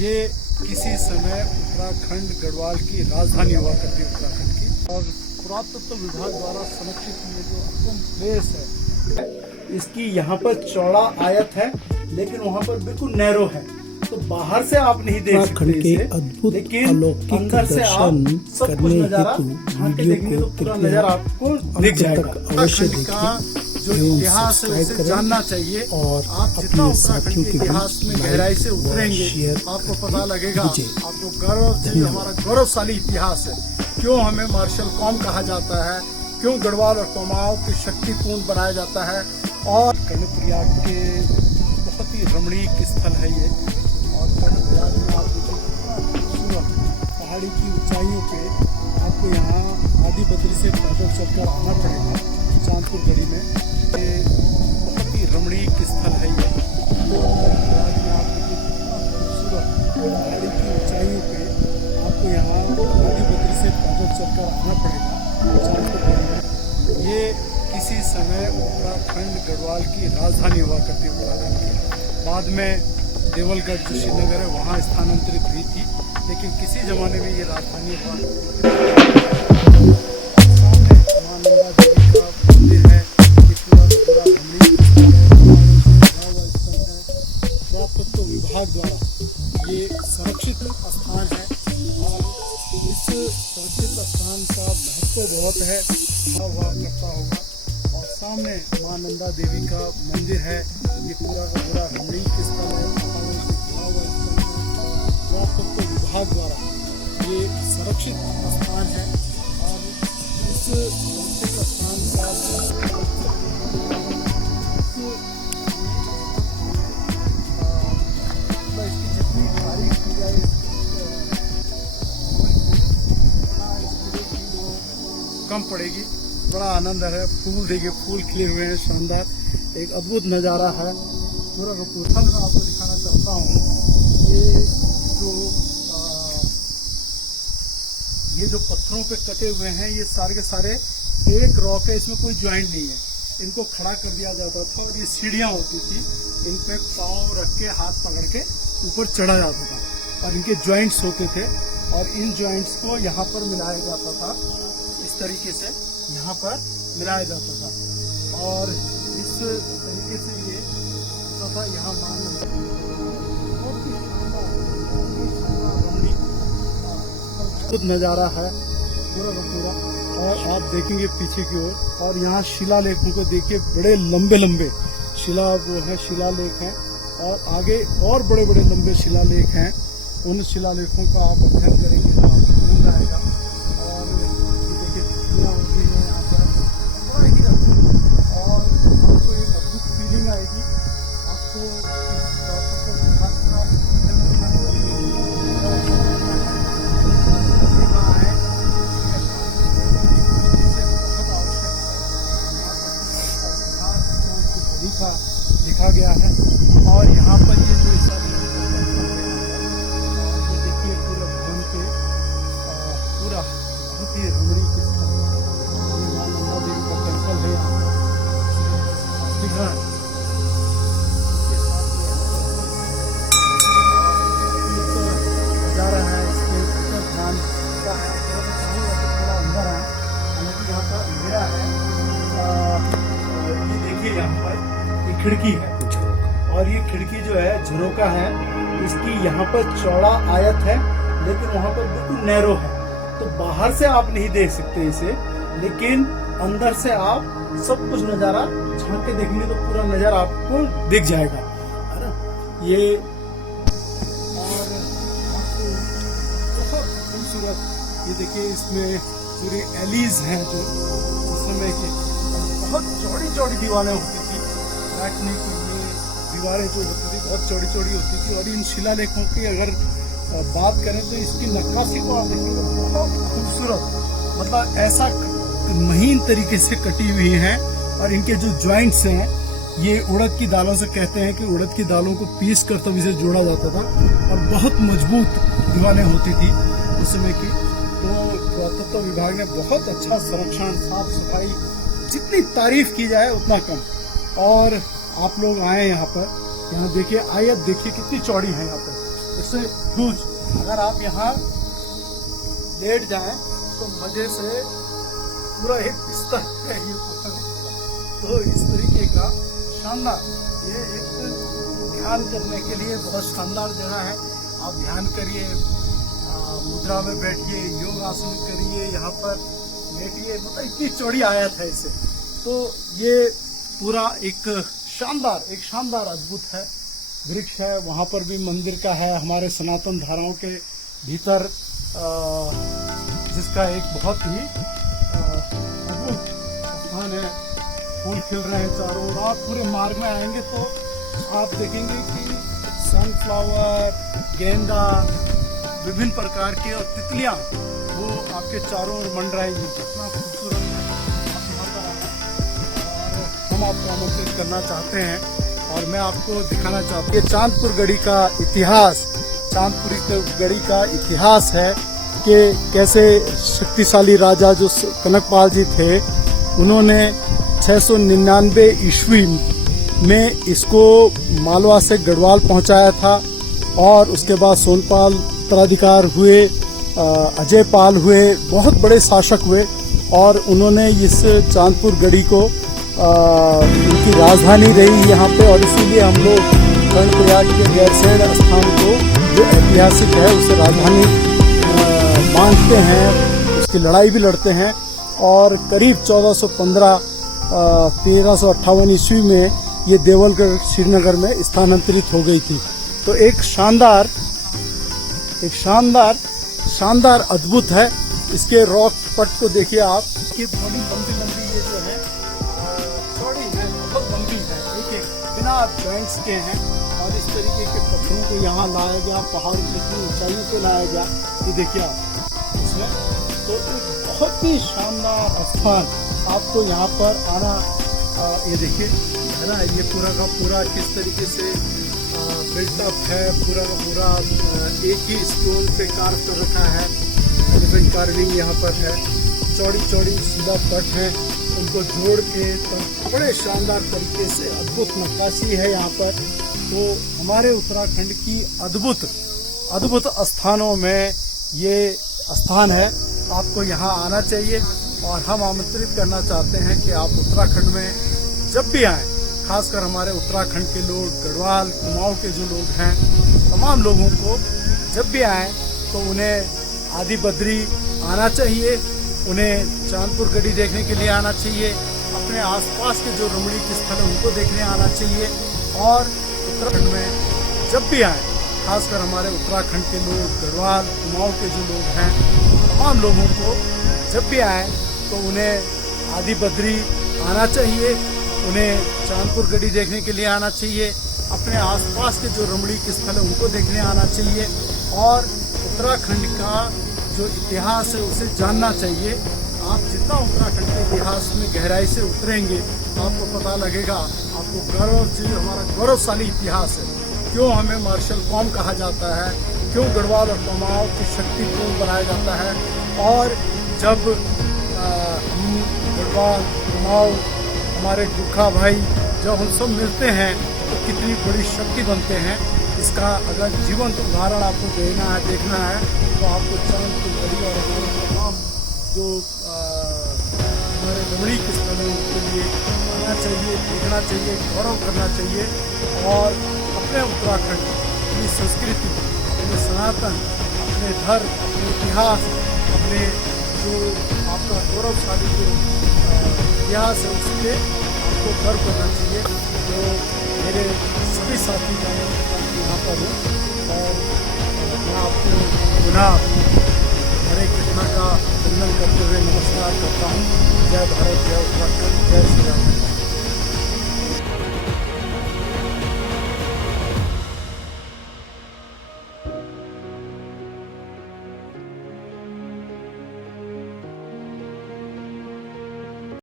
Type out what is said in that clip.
ये किसी समय उत्तराखंड गढ़वाल की राजधानी हुआ करती है उत्तराखंड की, और पुरातत्व विभाग द्वारा संरक्षित ये जो अपना प्लेस है, इसकी यहाँ पर चौड़ा आयत है लेकिन वहाँ पर बिल्कुल नैरो है, तो बाहर से आप नहीं देख सकते के इसे, अद्भुत लेकिन अलौकिक अंदर से आप दर्शन सब कुछ करने नजारा हेतु झांक के वीडियो देखेंगे को तो पूरा कृपया नजारा आपको दिख अंत जाएगा। तक अवश्य उत्तराखंड का जो एवं इतिहास है सब्सक्राइब उसे करें जानना चाहिए, और आप जितना अपने उत्तराखंड साथियों के के इतिहास बीच में गहराई से लाइक व उतरेंगे शेयर आपको पता लगेगा, दीजिए। आपको गर्व से हमारा गौरवशाली इतिहास है, क्यों हमें मार्शल कौम कहा जाता है, क्यों गढ़वाल और कुमाऊं की शक्तिपूर्ण बनाया जाता है। और कर्णप्रयाग के बहुत ही रमणीक स्थल है ये, और कर्णप्रयाग में आप देखिए खूबसूरत पहाड़ी की ऊंचाइयों पे आपको यहाँ आदि बद्री से पैदल चलकर आना पड़ेगा चांदपुर गढ़ी में। ये बहुत ही रमणीक स्थल है ये, और कर्णप्रयाग में आप देखिए खूबसूरत पहाड़ी की ऊंचाइयों पे आपको यहाँ आदि बद्री से पैदल चलकर आना पड़ेगा चांदपुर गढ़ी में। ये किसी समय उत्तराखंड गढ़वाल की राजधानी हुआ करती है उत्तराखंड की, बाद में देवलगढ़ जो श्रीनगर है वहाँ स्थानांतरित हुई थी, लेकिन किसी जमाने में ये राजधानी हुआ। सामने मां नंदा देवी का मंदिर है, ये पूरा का पूरा रमणीक स्थल है, पुरातत्व विभाग द्वारा ये संरक्षित स्थान है, और इस संरक्षित स्थान का महत्व बहुत है, हुआ करता होगा। और सामने मां नंदा देवी का मंदिर है, ये पूरा का पूरा रमणीक स्थल है, पुरातत्व विभाग द्वारा ये संरक्षित स्थान है, और इस संरक्षित स्थान का इसकी जितनी तारीफ की जाए कम पड़ेगी। बड़ा आनंद है, फूल देखिए, फूल खिले हुए हैं, शानदार एक अद्भुत नज़ारा है पूरा का पूरा। मैं आपको दिखाना चाहता हूँ ये जो पत्थरों पे कटे हुए हैं, ये सारे के सारे एक रॉक है, इसमें कोई ज्वाइंट नहीं है, इनको खड़ा कर दिया जाता था, और ये सीढ़ियाँ होती थी, इन पे पाँव रख के हाथ पकड़ के ऊपर चढ़ा जाता था, और इनके ज्वाइंट्स होते थे, और इन ज्वाइंट्स को यहाँ पर मिलाया जाता था, इस तरीके से यहाँ पर मिलाया जाता था, और इस तरीके से ये होता था। यहाँ अद्भुत नज़ारा है पूरा का पूरा, और आप देखेंगे पीछे की ओर, और यहाँ शिलालेखों को देखिए, बड़े लंबे लंबे शिला वो है शिलालेख हैं, और आगे और बड़े बड़े लंबे शिलालेख हैं। उन शिलालेखों का आप अध्ययन करेंगे तो आपको आनंद आएगा। और ये देखिए तितलियाँ उड़ती हैं यहाँ पर, बड़ा ही अद्भुत, और आपको एक अद्भुत फीलिंग आएगी। आपको लिखा गया है, और यहाँ पर ये जो ये देखिए पूरा भवन के पूरा बहुत ही रमणीक स्थल, ये मां नंदा देवी का टेम्पल है यहाँ पर, नज़ारा है, इसके ऊपर ध्यान का है, थोड़ा अंदर है, हालांकि यहाँ पर अंधेरा है। ये देखिए यहाँ पर खिड़की है, और ये खिड़की जो है झरोका है, इसकी यहाँ पर चौड़ा आयत है लेकिन वहाँ पर बिल्कुल नैरो है, तो बाहर से आप नहीं देख सकते इसे, लेकिन अंदर से आप सब कुछ नज़ारा झांक के देखेंगे तो पूरा नज़ारा आपको दिख जाएगा, है ना। ये और आपको बहुत खूबसूरत, ये देखिए इसमें पूरी एलीज हैं जो उस समय के, बहुत चौड़ी चौड़ी दीवारें होती थी, बैठने के लिए दीवारें जो होती थी बहुत चौड़ी चौड़ी होती थी। और इन शिलालेखों की अगर बात करें तो इसकी नक्काशी को आप देखेंगे बहुत खूबसूरत, मतलब ऐसा महीन तरीके से कटी हुई हैं, और इनके जो ज्वाइंट्स हैं ये उड़द की दालों से कहते हैं कि उड़द की दालों को पीस कर तब इसे जोड़ा जाता था, और बहुत मजबूत दीवारें होती थी उस समय की। तो पुरातत्व विभाग ने बहुत अच्छा संरक्षण, साफ सफाई, जितनी तारीफ की जाए उतना कम। और आप लोग आए यहाँ पर, यहाँ देखिए आयत देखिए कितनी चौड़ी है यहाँ पर, से ह्यूज। अगर आप यहाँ लेट जाएं तो मजे से पूरा एक बिस्तर है ये पूरा। तो इस तरीके का शानदार, ये एक ध्यान करने के लिए बहुत शानदार जगह है। आप ध्यान करिए, मुद्रा में बैठिए, योग आसन करिए, यहाँ पर लेटिए। मतलब इतनी चौड़ी आयत है इसे। तो ये पूरा एक शानदार अद्भुत है वृक्ष है। वहाँ पर भी मंदिर का है, हमारे सनातन धाराओं के भीतर, जिसका एक बहुत ही अद्भुत स्थान है। फूल खिल रहे हैं चारों ओर। आप पूरे मार्ग में आएंगे तो आप देखेंगे कि सनफ्लावर, गेंदा, विभिन्न प्रकार के और तितलियां वो आपके चारों ओर मंडराएंगी। कितना खूबसूरत है। आप यहाँ पर आए और हम आपको आमंत्रित करना चाहते हैं और मैं आपको दिखाना चाहता हूँ ये चांदपुर गढ़ी का इतिहास। चांदपुरी गढ़ी का इतिहास है कि कैसे शक्तिशाली राजा जो कनकपाल जी थे, उन्होंने 699 ईस्वी में इसको मालवा से गढ़वाल पहुंचाया था। और उसके बाद सोनपाल उत्तराधिकार हुए, अजय पाल हुए, बहुत बड़े शासक हुए और उन्होंने इस चांदपुर गढ़ी को उनकी राजधानी रही यहाँ पे। और इसीलिए हम लोग कर्णप्रयाग के गैरसैंण स्थान को जो ऐतिहासिक है उसे राजधानी मानते हैं, उसकी लड़ाई भी लड़ते हैं। और करीब 1415 1358 ईस्वी में ये देवलगढ़ श्रीनगर में स्थानांतरित हो गई थी। तो एक शानदार अद्भुत है। इसके रॉक पट को देखिए आप, कि बड़ी लंबी ये जो है चौड़ी है, बहुत लंबी है, एक बिना जॉइंट्स के हैं। और इस तरीके के पत्थरों को यहाँ लाया गया, पहाड़ की इतनी ऊंचाइयों पे लाया गया, ये देखिए आप इसमें। तो एक बहुत ही शानदार स्थान, आपको यहाँ पर आना, ये देखिए है ना, ये पूरा का पूरा किस तरीके से बिल्टअप है, पूरा का पूरा एक ही स्टोन से कार्व कर रखा है। एलिफेंट कार्विंग यहाँ पर है, चौड़ी सीधा पट है, उनको जोड़ के तो बड़े शानदार तरीके से अद्भुत नक्काशी है यहाँ पर। तो हमारे उत्तराखंड की अद्भुत स्थानों में ये स्थान है। आपको यहाँ आना चाहिए और हम आमंत्रित करना चाहते हैं कि आप उत्तराखंड में जब भी आएँ, खासकर हमारे उत्तराखंड के लोग, गढ़वाल कुमाऊं के जो लोग हैं, तमाम लोगों को जब भी आएँ तो उन्हें आदि बद्री आना चाहिए, उन्हें चांदपुर गढ़ी देखने के लिए आना चाहिए, अपने आसपास के जो रमणीक स्थल हैं उनको देखने आना चाहिए। और उत्तराखंड में जब भी आएँ, खासकर हमारे उत्तराखंड के लोग, गढ़वाल कुमाऊं के जो लोग हैं, तमाम लोगों को जब भी आएँ तो उन्हें आदि बद्री आना चाहिए, उन्हें चांदपुर गढ़ी देखने के लिए आना चाहिए, अपने आसपास के जो रमणीक स्थल है उनको देखने आना चाहिए। और उत्तराखंड का जो इतिहास है उसे जानना चाहिए। आप जितना उत्तराखंड के इतिहास में गहराई से उतरेंगे तो आपको पता लगेगा, आपको हमारा गौरवशाली इतिहास है। क्यों हमें मार्शल कौम कहा जाता है, क्यों गढ़वाल और कुमाऊं की शक्ति क्यों बनाया जाता है। और जब हम गढ़वाल कुमाऊं, हमारे गुरखा भाई जब हम सब मिलते हैं तो कितनी बड़ी शक्ति बनते हैं। इसका अगर जीवंत उदाहरण आपको देखना है तो आपको चांदपुर गढ़ी और हमारे तमाम जो हमारे रमणीक स्थल हैं उनके लिए आना चाहिए, देखना चाहिए, गौरव करना चाहिए। और अपने उत्तराखंड, अपनी संस्कृति, अपने सनातन, अपने धर्म, अपने इतिहास, अपने जो आपका गौरवशाली जो इतिहास है उसके आपको गर्व करना चाहिए। तो मेरे सभी साथी यहाँ पर हूँ और मैं आपको पुनः हरे